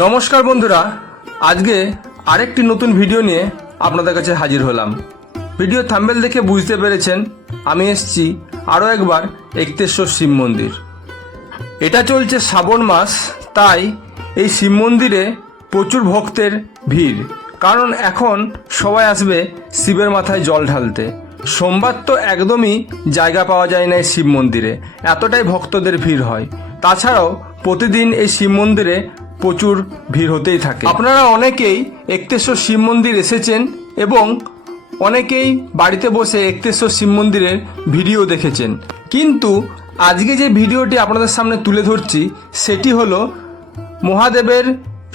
নমস্কার বন্ধুরা, আজকে আরেকটি নতুন ভিডিও নিয়ে আপনাদের কাছে হাজির হলাম। ভিডিও থাম্বেল দেখে বুঝতে পেরেছেন, আমি এসছি আরও একবার একতেশ্বর শিব মন্দির। এটা চলছে শ্রাবণ মাস, তাই এই শিব মন্দিরে প্রচুর ভক্তের ভিড়। কারণ এখন সবাই আসবে শিবের মাথায় জল ঢালতে। সোমবার তো একদমই জায়গা পাওয়া যায় না এই শিব মন্দিরে, এতটাই ভক্তদের ভিড় হয়। তাছাড়াও প্রতিদিন এই শিব মন্দিরে প্রচুর ভিড় হতেই থাকে। আপনারা অনেকেই একতেশ্বর শিব মন্দির এসেছেন এবং অনেকেই বাড়িতে বসে একতেশ্বর শিব মন্দিরের ভিডিও দেখেছেন। কিন্তু আজকে যে ভিডিওটি আপনাদের সামনে তুলে ধরছি, সেটি হলো মহাদেবের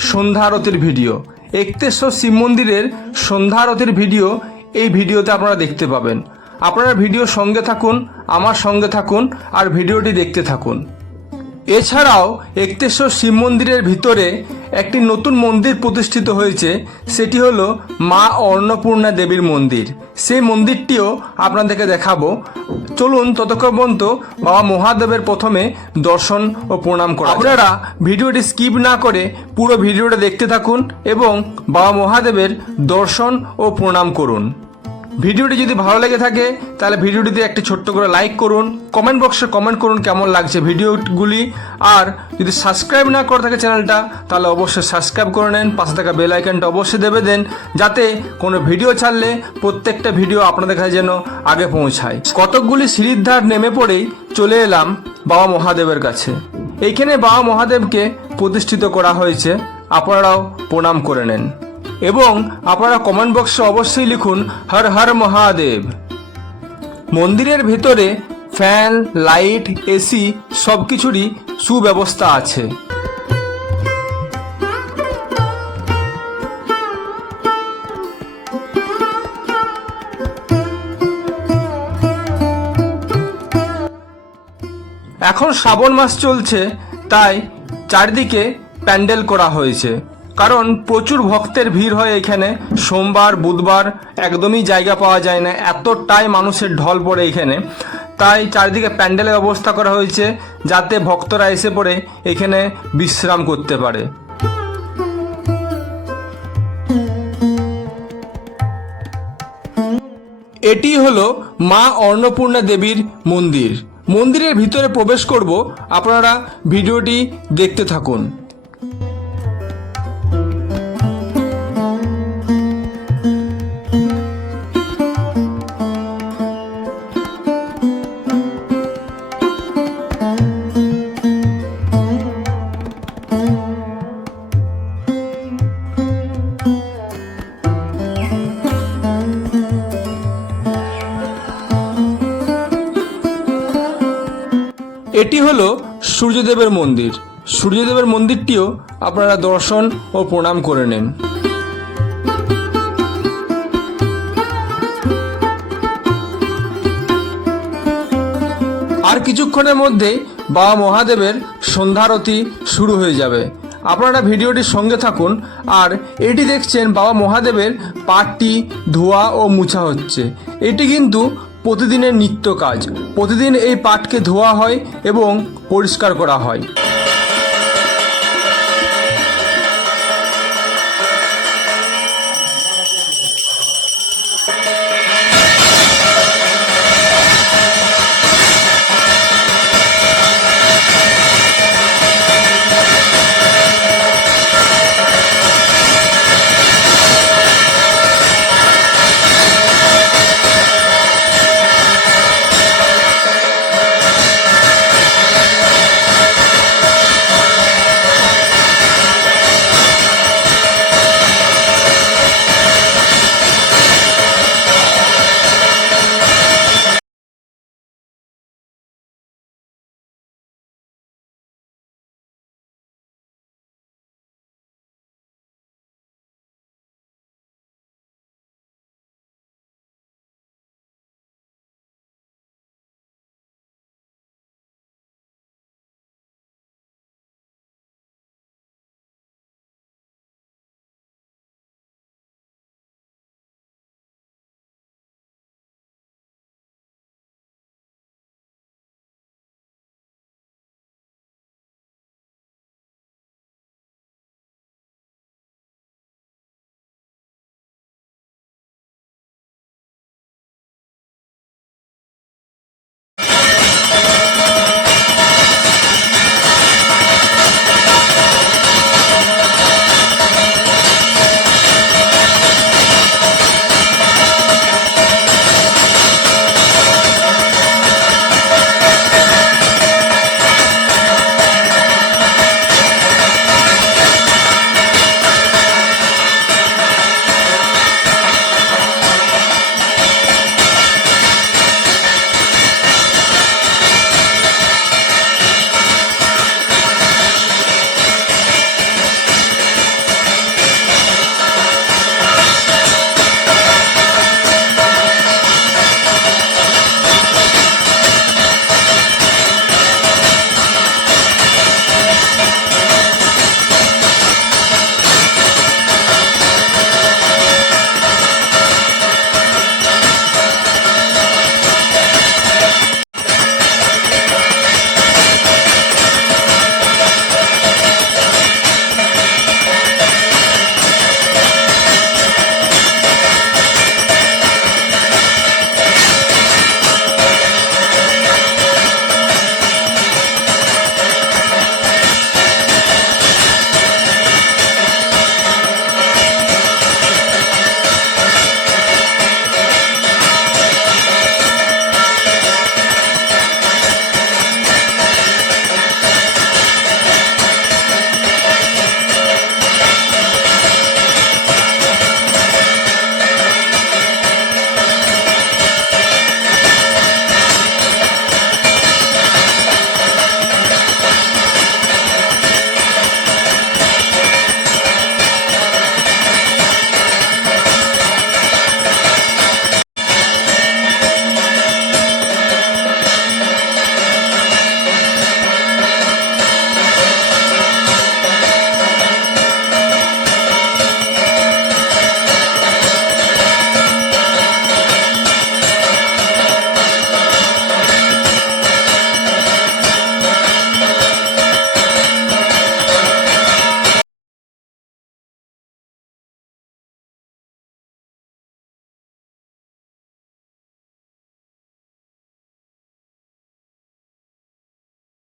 সন্ধ্যা আরতির ভিডিও। একতেশ্বর শিব মন্দিরের সন্ধ্যা আরতির ভিডিও এই ভিডিওতে আপনারা দেখতে পাবেন। আপনারা ভিডিও সঙ্গে থাকুন, আমার সঙ্গে থাকুন, আর ভিডিওটি দেখতে থাকুন। এছাড়াও একতেশ্বর শিব মন্দিরের ভিতরে একটি নতুন মন্দির প্রতিষ্ঠিত হয়েছে, সেটি হলো মা অন্নপূর্ণা দেবীর মন্দির। সেই মন্দিরটিও আপনাদেরকে দেখাবো। চলুন ততক্ষণ পর্যন্ত বাবা মহাদেবের প্রথমে দর্শন ও প্রণাম করা আপনারা ভিডিওটি স্কিপ না করে পুরো ভিডিওটা দেখতে থাকুন এবং বাবা মহাদেবের দর্শন ও প্রণাম করুন। ভিডিওটি যদি ভালো লেগে থাকে, তাহলে ভিডিওটিতে একটি ছোট্ট করে লাইক করুন। কমেন্ট বক্সে কমেন্ট করুন কেমন লাগছে ভিডিওগুলি। আর যদি সাবস্ক্রাইব না করে থাকে চ্যানেলটা তাহলে অবশ্যই সাবস্ক্রাইব করে নেন, পাশে থাকা বেল আইকনটা অবশ্যই দেবে দেন, যাতে কোনো ভিডিও ছাড়লে প্রত্যেকটা ভিডিও আপনাদের কাছে যেন আগে পৌঁছায়। কতকগুলি সিঁড়ির ধার নেমে পড়েই চলে এলাম বাবা মহাদেবের কাছে। এইখানে বাবা মহাদেবকে প্রতিষ্ঠিত করা হয়েছে। আপনারাও প্রণাম করে নেন। এবং আপনারা কমেন্ট বক্সে অবশ্যই লিখুন, হর হর মহাদেব। মন্দিরের ভেতরে ফ্যান, লাইট, এসি সব কিছুরই সুব্যবস্থা আছে। এখন শ্রাবণ মাস চলছে, তাই চারদিকে প্যান্ডেল করা হয়েছে। কারণ প্রচুর ভক্তের ভিড় হয় এখানে সোমবার, বুধবার একদমই জায়গা পাওয়া যায় না। এতটাই মানুষের ঢল পড়ে এখানে তাই চারিদিকে প্যান্ডেলের ব্যবস্থা করা হয়েছে যাতে ভক্তরা এসে পড়ে এখানে বিশ্রাম করতে পারে। এটি হলো মা অন্নপূর্ণা দেবীর মন্দির। মন্দিরের ভিতরে প্রবেশ করব। আপনারা ভিডিওটি দেখতে থাকুন। এটি হলো সূর্যদেবের মন্দির। সূর্যদেবের মন্দিরটিও আপনারা দর্শন ও প্রণাম করে নেন। আর কিছুক্ষণের মধ্যেই বাবা মহাদেবের সন্ধ্যারতি শুরু হয়ে যাবে। আপনারা ভিডিওটির সঙ্গে থাকুন আর এটি দেখছেন বাবা মহাদেবের পাটটি, ধোয়া ও মুছা হচ্ছে। এটি কিন্তু প্রতিদিনের নিত্য কাজ। প্রতিদিন এই পাটকে ধোয়া হয় এবং পরিষ্কার করা হয়।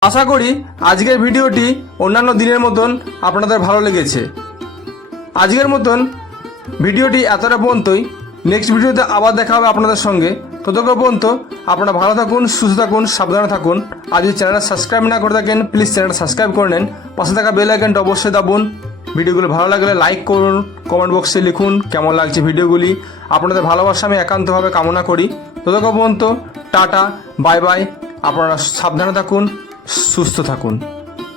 আশা করি আজকের ভিডিওটি অন্যান্য দিনের মতন আপনাদের ভালো লেগেছে। আজকের মতন ভিডিওটি এতটা পর্যন্তই। নেক্সট ভিডিওতে আবার দেখা হবে আপনাদের সঙ্গে। ততক্ষণ পর্যন্ত আপনারা ভালো থাকুন, সুস্থ থাকুন, সাবধানে থাকুন। আর যদি চ্যানেলটা সাবস্ক্রাইব না করে থাকেন প্লিজ চ্যানেলটা সাবস্ক্রাইব করে নেন। পাশে থাকা বেল আইকনটা অবশ্যই দাবুন। ভিডিওগুলো ভালো লাগলে লাইক করুন কমেন্ট বক্সে লিখুন কেমন লাগছে ভিডিওগুলি। আপনাদের ভালোবাসা আমি একান্তভাবে কামনা করি। ততক্ষণ পর্যন্ত টাটা বাই বাই আপনারা সাবধানে থাকুন। সুস্থ থাকুন।